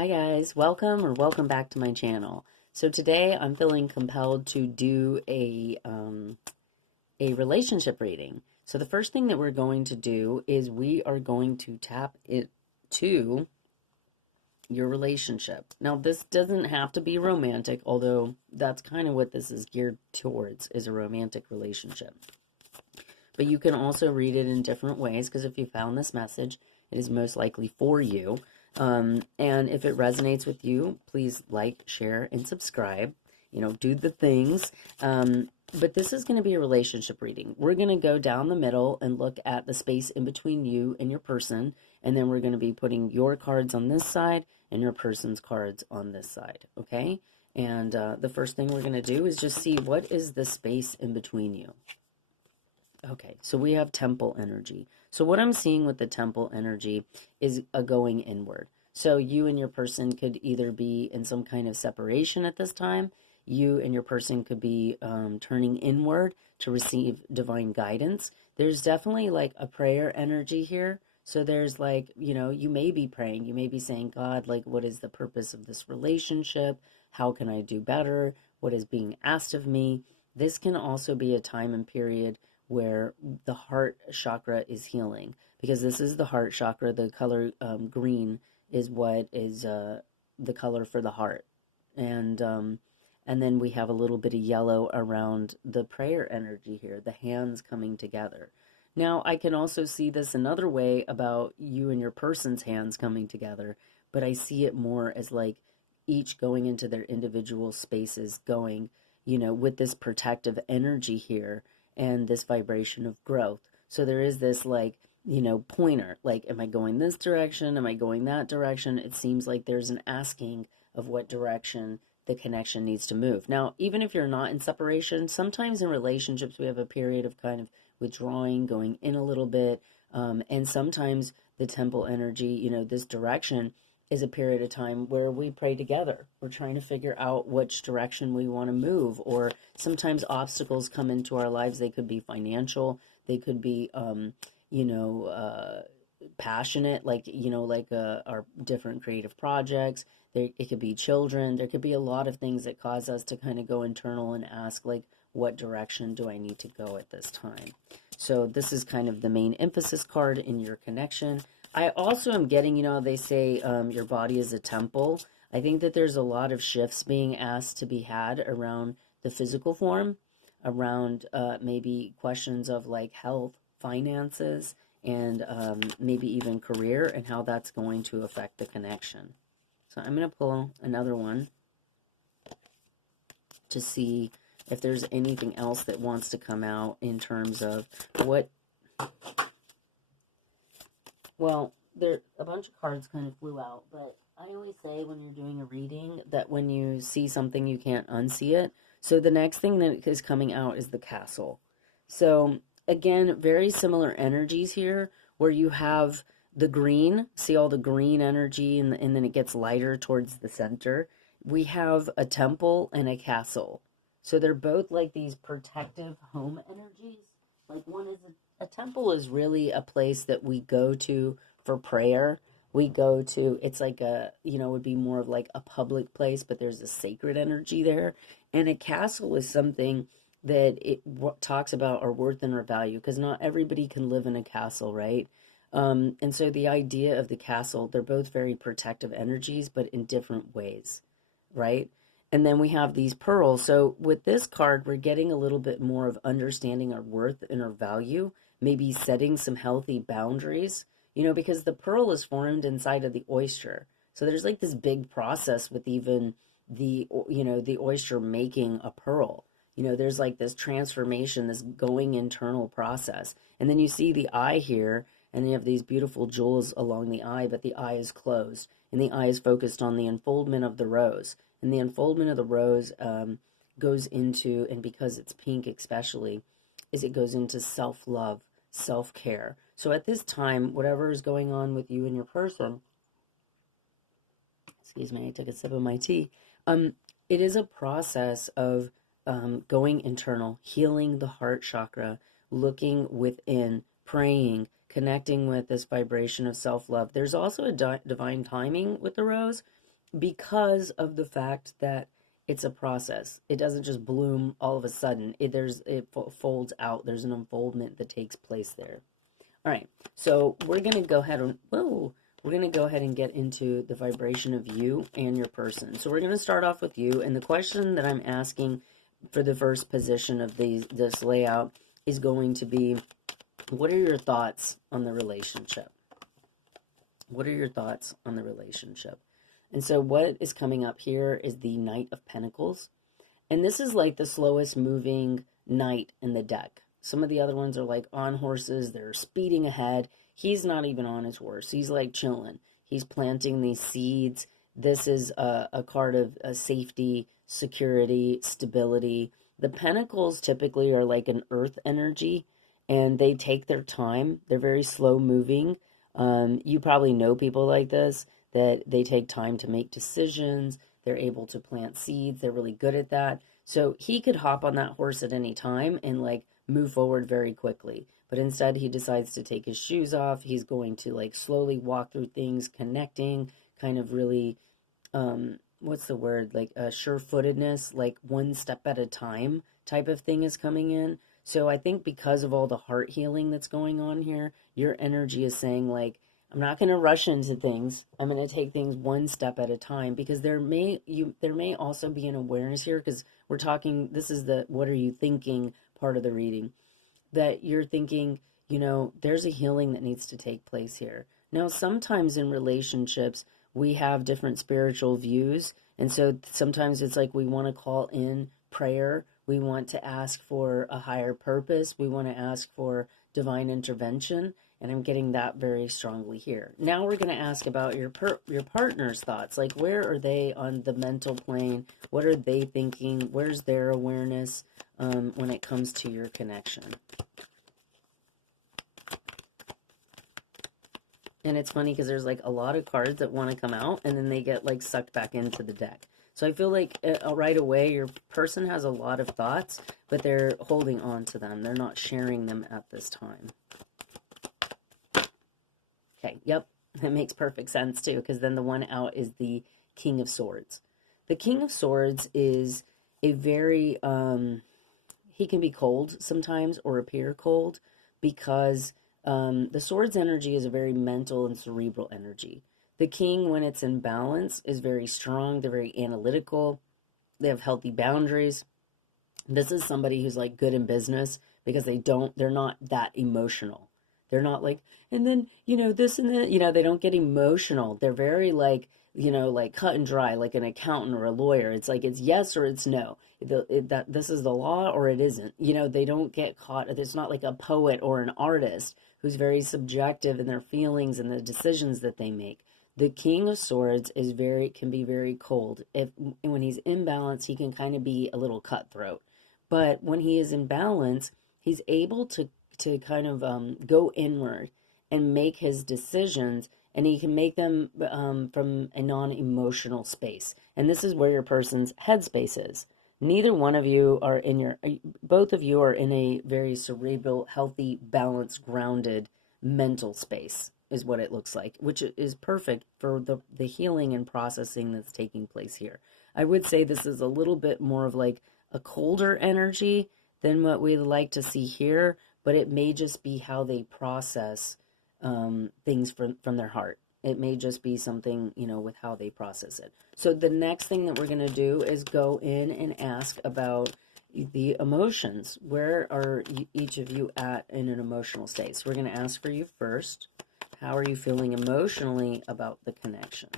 Hi guys, welcome back to my channel. So today I'm feeling compelled to do a relationship reading. So the first thing that we're going to do is we are going to tap into your relationship. Now this doesn't have to be romantic, although that's kind of what this is geared towards, is a romantic relationship. But you can also read it in different ways, because if you found this message, it is most likely for you. And if it resonates with you, please like, share, and subscribe. Do the things. But this is going to be a relationship reading. We're going to go down the middle and look at the space in between you and your person. And then we're going to be putting your cards on this side and your person's cards on this side. Okay? And the first thing we're going to do is just see what is the space in between you. Okay, so we have temple energy. So what I'm seeing with the temple energy is a going inward. So you and your person could either be in some kind of separation at this time. You and your person could be turning inward to receive divine guidance. There's definitely like a prayer energy here. So there's like, you may be praying. You may be saying, God, like, what is the purpose of this relationship? How can I do better? What is being asked of me? This can also be a time and period where the heart chakra is healing, because this is the heart chakra. The color green is what is the color for the heart, and then we have a little bit of yellow around the prayer energy here, the hands coming together. Now I can also see this another way about you and your person's hands coming together, but I see it more as like each going into their individual spaces, going with this protective energy here and this vibration of growth. So there is this like, pointer, like, am I going this direction? Am I going that direction? It seems like there's an asking of what direction the connection needs to move. Now, even if you're not in separation, sometimes in relationships we have a period of kind of withdrawing, going in a little bit, and sometimes the temple energy, this direction is a period of time where we pray together. We're trying to figure out which direction we want to move, or sometimes obstacles come into our lives. They could be financial, they could be, passionate, like, our different creative projects. It could be children. There could be a lot of things that cause us to kind of go internal and ask, like, what direction do I need to go at this time? So this is kind of the main emphasis card in your connection. I also am getting, they say your body is a temple. I think that there's a lot of shifts being asked to be had around the physical form, around maybe questions of like health, finances, and maybe even career, and how that's going to affect the connection. So I'm going to pull another one to see if there's anything else that wants to come out in terms of what... Well, a bunch of cards kind of flew out, but I always say when you're doing a reading that when you see something, you can't unsee it. So the next thing that is coming out is the castle. So again, very similar energies here, where you have the green, see all the green energy, and then it gets lighter towards the center. We have a temple and a castle. So they're both like these protective home energies. Like one is a temple is really a place that we go to for prayer. We go to, it's like a, would be more of like a public place, but there's a sacred energy there. And a castle is something that it talks about our worth and our value, because not everybody can live in a castle, right? And so the idea of the castle, they're both very protective energies, but in different ways, right? And then we have these pearls. So with this card, we're getting a little bit more of understanding our worth and our value, maybe setting some healthy boundaries, because the pearl is formed inside of the oyster. So there's like this big process with even the oyster making a pearl. There's like this transformation, this going internal process. And then you see the eye here, and you have these beautiful jewels along the eye, but the eye is closed, and the eye is focused on the unfoldment of the rose. And the unfoldment of the rose goes into, and because it's pink especially, is it goes into self-love, self-care. So at this time, whatever is going on with you and your person, excuse me, I took a sip of my tea, it is a process of going internal, healing the heart chakra, looking within, praying, connecting with this vibration of self-love. There's also a divine timing with the rose. because of the fact that it's a process. It doesn't just bloom all of a sudden. It folds out. There's an unfoldment that takes place there. All right, so we're gonna go ahead and get into the vibration of you and your person. So we're gonna start off with you, and the question that I'm asking for the first position of this layout is going to be, what are your thoughts on the relationship? What are your thoughts on the relationship? And so what is coming up here is the Knight of Pentacles. And this is like the slowest moving knight in the deck. Some of the other ones are like on horses. They're speeding ahead. He's not even on his horse. He's like chilling. He's planting these seeds. This is a card of safety, security, stability. The pentacles typically are like an earth energy, and they take their time. They're very slow moving. You probably know people like this, that they take time to make decisions. They're able to plant seeds. They're really good at that. So he could hop on that horse at any time and like move forward very quickly. But instead he decides to take his shoes off. He's going to like slowly walk through things, connecting, kind of really, what's the word? Like a sure-footedness, like one step at a time type of thing is coming in. So I think because of all the heart healing that's going on here, your energy is saying like, I'm not going to rush into things. I'm going to take things one step at a time, because there may also be an awareness here, because we're talking, this is the what are you thinking part of the reading, that you're thinking, there's a healing that needs to take place here. Now, sometimes in relationships, we have different spiritual views. And so sometimes it's like we want to call in prayer. We want to ask for a higher purpose. We want to ask for divine intervention. And I'm getting that very strongly here. Now we're going to ask about your partner's thoughts. Like, where are they on the mental plane? What are they thinking? Where's their awareness when it comes to your connection? And it's funny because there's like a lot of cards that want to come out and then they get like sucked back into the deck. So I feel like right away your person has a lot of thoughts, but they're holding on to them. They're not sharing them at this time. Okay, yep, that makes perfect sense too, because then the one out is the King of Swords. The King of Swords is a very, he can be cold sometimes or appear cold, because the Swords energy is a very mental and cerebral energy. The King, when it's in balance, is very strong. They're very analytical. They have healthy boundaries. This is somebody who's like good in business because they're not that emotional. They're not like, and then, this and that, they don't get emotional. They're very like, like cut and dry, like an accountant or a lawyer. It's like, it's yes or it's no. That this is the law or it isn't. They don't get caught. It's not like a poet or an artist who's very subjective in their feelings and the decisions that they make. The King of Swords can be very cold. When he's in balance, he can kind of be a little cutthroat. But when he is in balance, he's able to kind of go inward and make his decisions, and he can make them from a non-emotional space. And this is where your person's headspace is. Neither one of you are both of you are in a very cerebral, healthy, balanced, grounded mental space, is what it looks like, which is perfect for the healing and processing that's taking place here. I would say this is a little bit more of like a colder energy than what we'd like to see here, but it may just be how they process things from their heart. It may just be something, with how they process it. So the next thing that we're going to do is go in and ask about the emotions. Where are each of you at in an emotional state? So we're going to ask for you first. How are you feeling emotionally about the connection?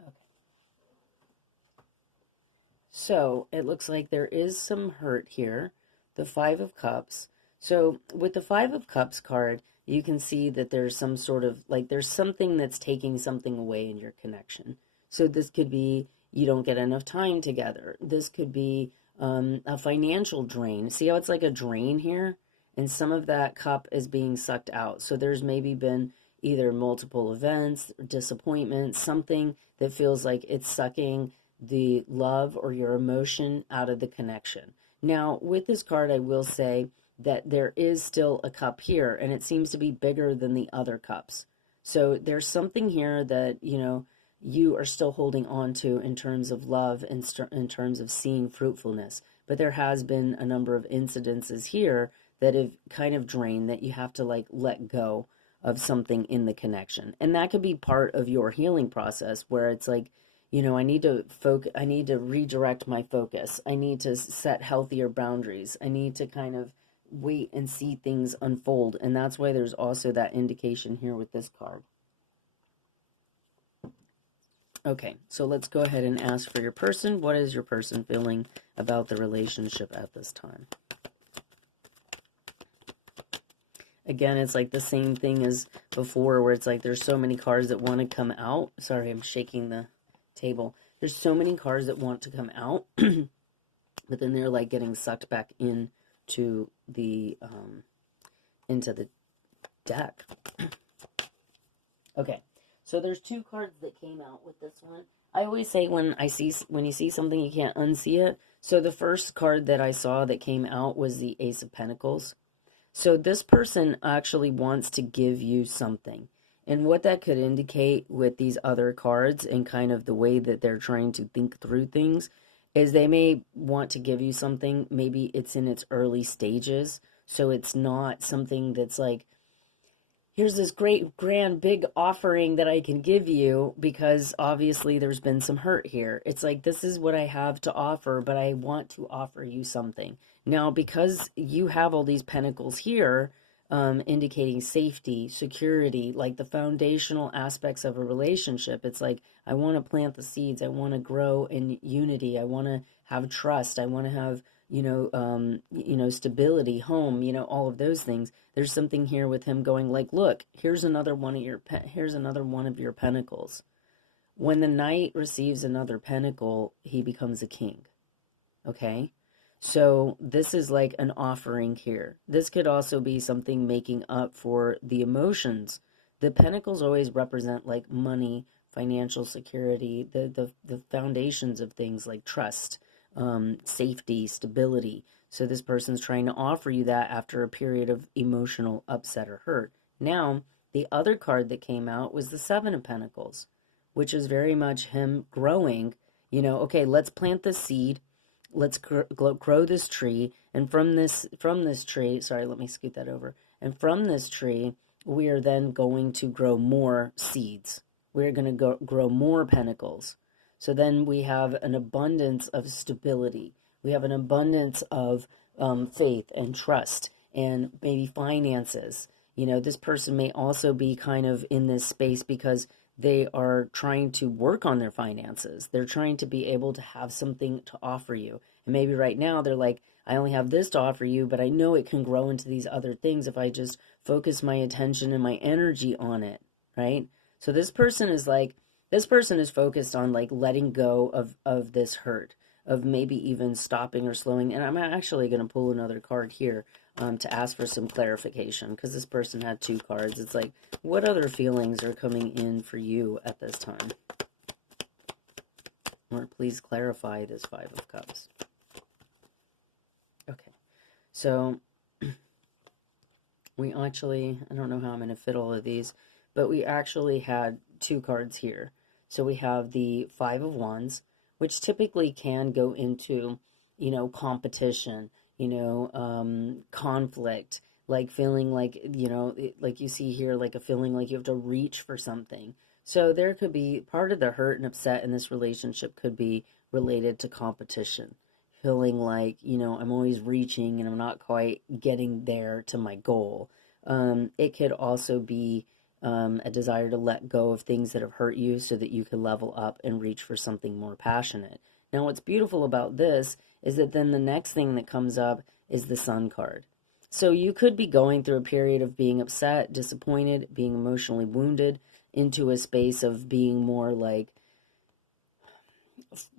Okay. So it looks like there is some hurt here. The Five of Cups. So with the Five of Cups card, you can see that there's some sort of, like, there's something that's taking something away in your connection. So this could be you don't get enough time together. This could be a financial drain. See how it's like a drain here? And some of that cup is being sucked out. So there's maybe been either multiple events, disappointment, something that feels like it's sucking the love or your emotion out of the connection. Now, with this card, I will say that there is still a cup here, and it seems to be bigger than the other cups. So there's something here that, you are still holding on to in terms of love and in terms of seeing fruitfulness. But there has been a number of incidences here that have kind of drained, that you have to like let go of something in the connection. And that could be part of your healing process, where it's like, I need to I need to redirect my focus. I need to set healthier boundaries. I need to kind of wait and see things unfold. And that's why there's also that indication here with this card. Okay, so let's go ahead and ask for your person. What is your person feeling about the relationship at this time? Again, it's like the same thing as before, where it's like there's so many cards that want to come out. Sorry, I'm shaking the table. There's so many cards that want to come out, but then they're like getting sucked back into the deck. Okay, so there's two cards that came out with this one. I always say when you see something, you can't unsee it. So the first card that I saw that came out was the Ace of Pentacles. So this person actually wants to give you something. And what that could indicate with these other cards and kind of the way that they're trying to think through things is they may want to give you something. Maybe it's in its early stages. So it's not something that's like, here's this great, grand, big offering that I can give you, because obviously there's been some hurt here. It's like, this is what I have to offer, but I want to offer you something. Now, because you have all these pentacles here, indicating safety, security, like the foundational aspects of a relationship, it's like, I want to plant the seeds. I want to grow in unity. I want to have trust. I want to have, stability, home, all of those things. There's something here with him going like, look, here's another one of your pentacles. When the knight receives another pentacle, he becomes a king. Okay? So this is like an offering here. This could also be something making up for the emotions. The pentacles always represent like money, financial security, the foundations of things like trust, safety, stability. So this person's trying to offer you that after a period of emotional upset or hurt. Now, the other card that came out was the Seven of Pentacles, which is very much him growing. Okay, let's plant the seed. Let's grow this tree. And from this tree, sorry, let me scoot that over. And from this tree, we are then going to grow more seeds. We're going to grow more pentacles. So then we have an abundance of stability. We have an abundance of faith and trust and maybe finances. This person may also be kind of in this space because they are trying to work on their finances. They're trying to be able to have something to offer you. And maybe right now they're like, I only have this to offer you, but I know it can grow into these other things if I just focus my attention and my energy on it, right? So this person is focused on like letting go of this hurt, of maybe even stopping or slowing. And I'm actually going to pull another card here to ask for some clarification, because this person had two cards. It's like, what other feelings are coming in for you at this time? Lord, please clarify this Five of Cups. Okay, so we actually, I don't know how I'm going to fit all of these, but we actually had two cards here. So we have the Five of Wands, which typically can go into, competition, conflict, like feeling like, like you see here, like a feeling like you have to reach for something. So there could be part of the hurt and upset in this relationship could be related to competition. Feeling like, I'm always reaching and I'm not quite getting there to my goal. It could also be a desire to let go of things that have hurt you so that you can level up and reach for something more passionate. Now, what's beautiful about this is that then the next thing that comes up is the Sun card. So you could be going through a period of being upset, disappointed, being emotionally wounded, into a space of being more like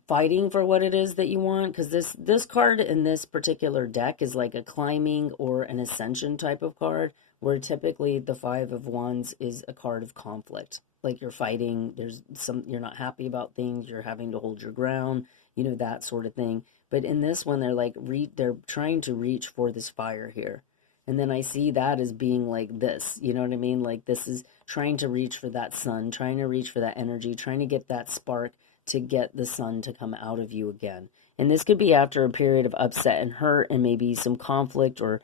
fighting for what it is that you want, because this card in this particular deck is like a climbing or an ascension type of card, where typically the Five of Wands is a card of conflict. Like you're fighting, you're not happy about things, you're having to hold your ground, that sort of thing. But in this one, they're like they're trying to reach for this fire here. And then I see that as being like this, you know what I mean? Like this is trying to reach for that sun, trying to reach for that energy, trying to get that spark to get the sun to come out of you again. And this could be after a period of upset and hurt and maybe some conflict, or,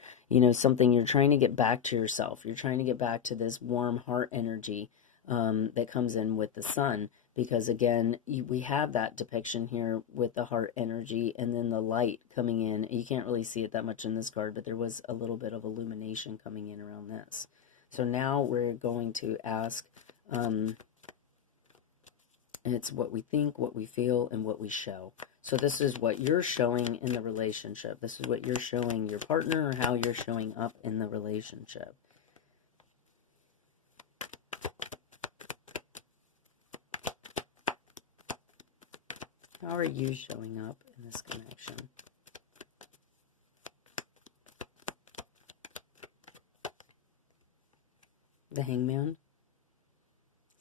something you're trying to get back to yourself. You're trying to get back to this warm heart energy that comes in with the sun. Because again, we have that depiction here with the heart energy and then the light coming in. You can't really see it that much in this card, but there was a little bit of illumination coming in around this. So now we're going to ask, it's what we think, what we feel, and what we show. So this is what you're showing in the relationship. This is what you're showing your partner, or how you're showing up in the relationship. How are you showing up in this connection? The Hangman.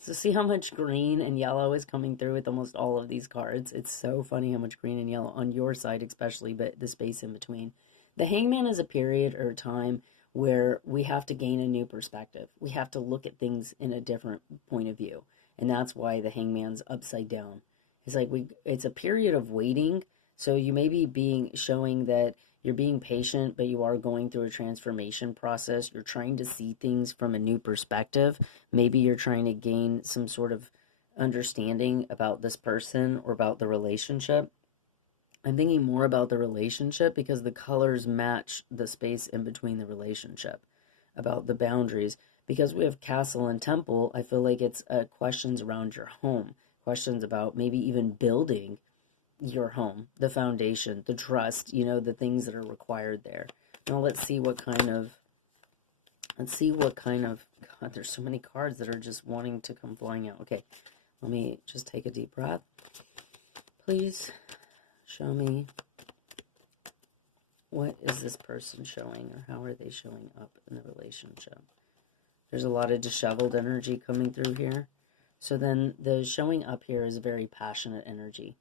So see how much green and yellow is coming through with almost all of these cards. It's so funny how much green and yellow on your side especially, but the space in between. The Hangman is a period or a time where we have to gain a new perspective. We have to look at things in a different point of view. And that's why the Hangman's upside down. It's like it's a period of waiting. So you may be showing that you're being patient, but you are going through a transformation process. You're trying to see things from a new perspective. Maybe you're trying to gain some sort of understanding about this person or about the relationship. I'm thinking more about the relationship because the colors match the space in between the relationship, about the boundaries. Because we have castle and temple, I feel like it's questions around your home, questions about maybe even building your home, the foundation, the trust, the things that are required there. Now let's see what kind of, God, there's so many cards that are just wanting to come flying out. Okay, let me just take a deep breath. Please show me, what is this person showing, or how are they showing up in the relationship? There's a lot of disheveled energy coming through here. So then the showing up here is a very passionate energy.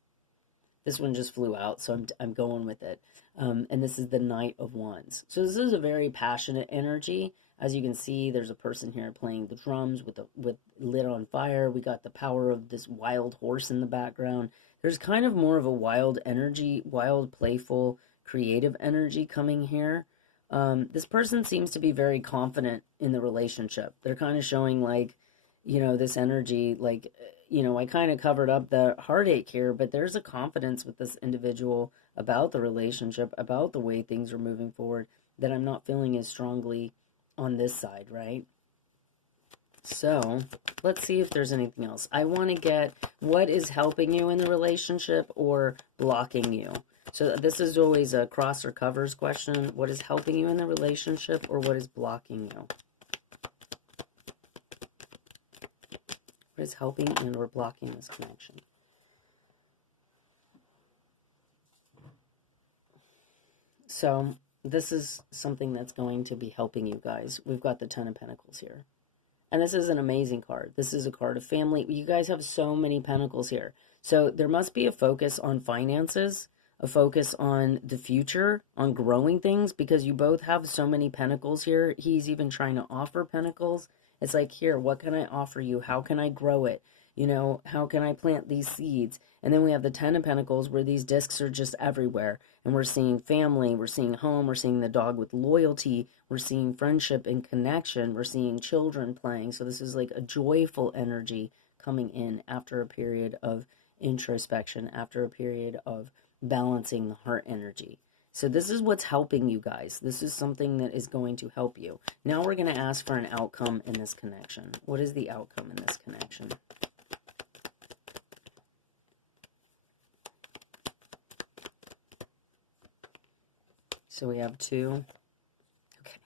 This one just flew out, so I'm going with it. And this is the Knight of Wands. So this is a very passionate energy. As you can see, there's a person here playing the drums with lit on fire. We got the power of this wild horse in the background. There's kind of more of a wild energy, wild, playful, creative energy coming here. This person seems to be very confident in the relationship. They're kind of showing this energy, I kind of covered up the heartache here, but there's a confidence with this individual about the relationship, about the way things are moving forward, that I'm not feeling as strongly on this side, right? So let's see if there's anything else. I want to get what is helping you in the relationship or blocking you. So this is always a cross or covers question. What is helping you in the relationship, or what is blocking you? What is helping and or blocking this connection? So this is something that's going to be helping you guys. We've got the Ten of Pentacles here. And this is an amazing card. This is a card of family. You guys have so many pentacles here. So there must be a focus on finances, a focus on the future, on growing things, because you both have so many pentacles here. He's even trying to offer pentacles. It's like, here, what can I offer you? How can I grow it? How can I plant these seeds? And then we have the Ten of Pentacles, where these discs are just everywhere. And we're seeing family, we're seeing home, we're seeing the dog with loyalty, we're seeing friendship and connection, we're seeing children playing. So this is like a joyful energy coming in after a period of introspection, after a period of balancing the heart energy. So this is what's helping you guys. This is something that is going to help you. Now we're going to ask for an outcome in this connection. What is the outcome in this connection? So we have 2. Okay.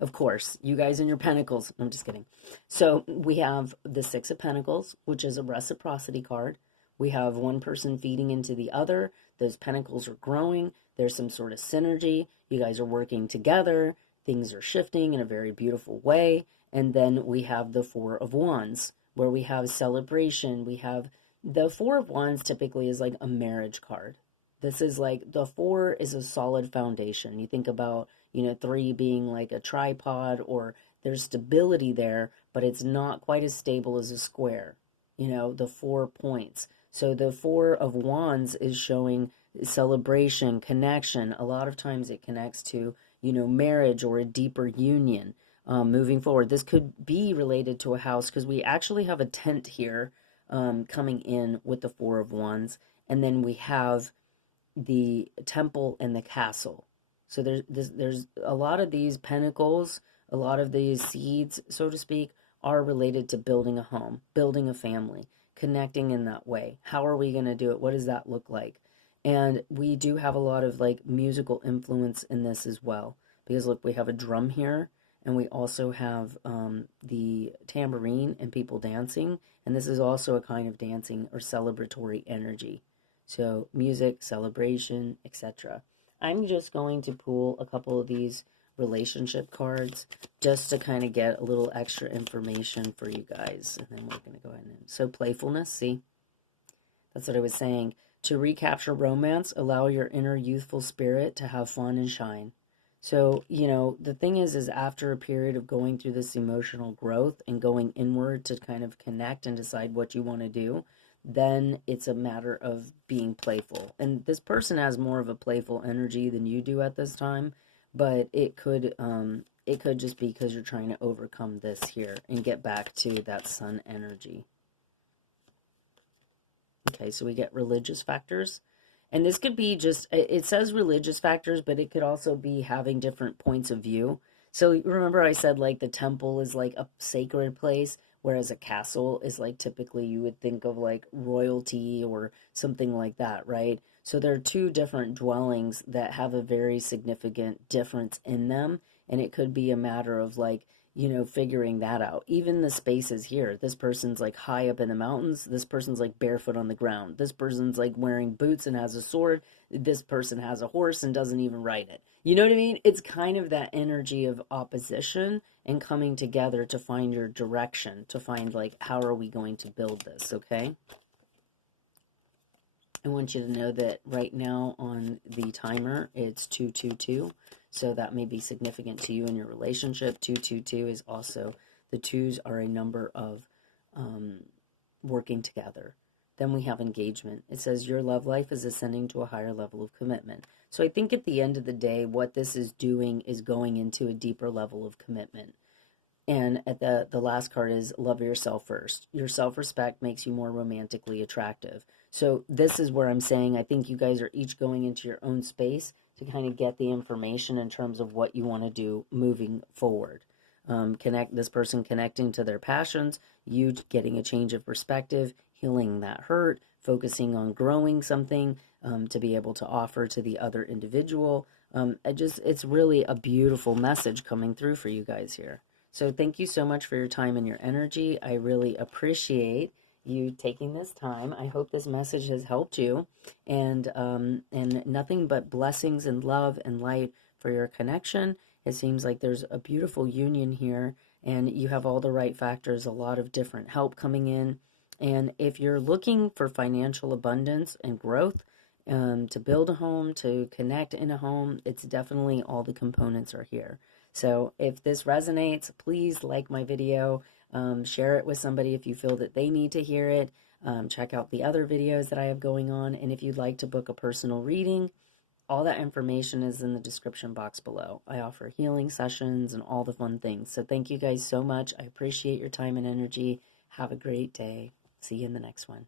Of course, you guys and your pentacles. I'm just kidding. So we have the 6 of Pentacles, which is a reciprocity card. We have one person feeding into the other. Those pentacles are growing. There's some sort of synergy. You guys are working together. Things are shifting in a very beautiful way. And then we have the 4 of Wands, where we have celebration. We have the 4 of Wands typically is like a marriage card. This is like, the 4 is a solid foundation. You think about, three being like a tripod, or there's stability there, but it's not quite as stable as a square, the 4 points. So the Four of Wands is showing celebration, connection. A lot of times it connects to, marriage or a deeper union. Moving forward, this could be related to a house because we actually have a tent here coming in with the Four of Wands, and then we have the temple and the castle. So there's a lot of these pentacles, a lot of these seeds, so to speak, are related to building a home, building a family, connecting in that way. How are we going to do it? What does that look like? And we do have a lot of like musical influence in this as well, because look, we have a drum here, and we also have the tambourine and people dancing, and this is also a kind of dancing or celebratory energy. So music, celebration, etc. I'm just going to pull a couple of these relationship cards just to kind of get a little extra information for you guys, and then we're going to go ahead and... So playfulness, see? That's what I was saying. To recapture romance, allow your inner youthful spirit to have fun and shine. So, the thing is after a period of going through this emotional growth and going inward to kind of connect and decide what you want to do, then it's a matter of being playful. And this person has more of a playful energy than you do at this time, but it could just be because you're trying to overcome this here and get back to that sun energy. Okay, so we get religious factors. And this could be just, it says religious factors, but it could also be having different points of view. So remember I said like the temple is like a sacred place, whereas a castle is like typically you would think of like royalty or something like that, right? So there are two different dwellings that have a very significant difference in them. And it could be a matter of like, figuring that out. Even the spaces here, this person's like high up in the mountains. This person's like barefoot on the ground. This person's like wearing boots and has a sword. This person has a horse and doesn't even ride it. You know what I mean? It's kind of that energy of opposition and coming together to find your direction, to find like, how are we going to build this, okay? I want you to know that right now on the timer, it's 222. So that may be significant to you in your relationship. 222 is also, the twos are a number of working together. Then we have engagement. It says your love life is ascending to a higher level of commitment. So I think at the end of the day, what this is doing is going into a deeper level of commitment. And at the last card is love yourself first. Your self-respect makes you more romantically attractive. So this is where I'm saying I think you guys are each going into your own space to kind of get the information in terms of what you want to do moving forward. This person connecting to their passions, you getting a change of perspective, healing that hurt, focusing on growing something to be able to offer to the other individual. It's really a beautiful message coming through for you guys here. So thank you so much for your time and your energy. I really appreciate you taking this time. I hope this message has helped you, and nothing but blessings and love and light for your connection. It seems like there's a beautiful union here, and you have all the right factors, a lot of different help coming in. And if you're looking for financial abundance and growth, to build a home, to connect in a home, it's definitely all the components are here. So if this resonates, please like my video. Share it with somebody if you feel that they need to hear it. Check out the other videos that I have going on. And if you'd like to book a personal reading, all that information is in the description box below. I offer healing sessions and all the fun things. So thank you guys so much. I appreciate your time and energy. Have a great day. See you in the next one.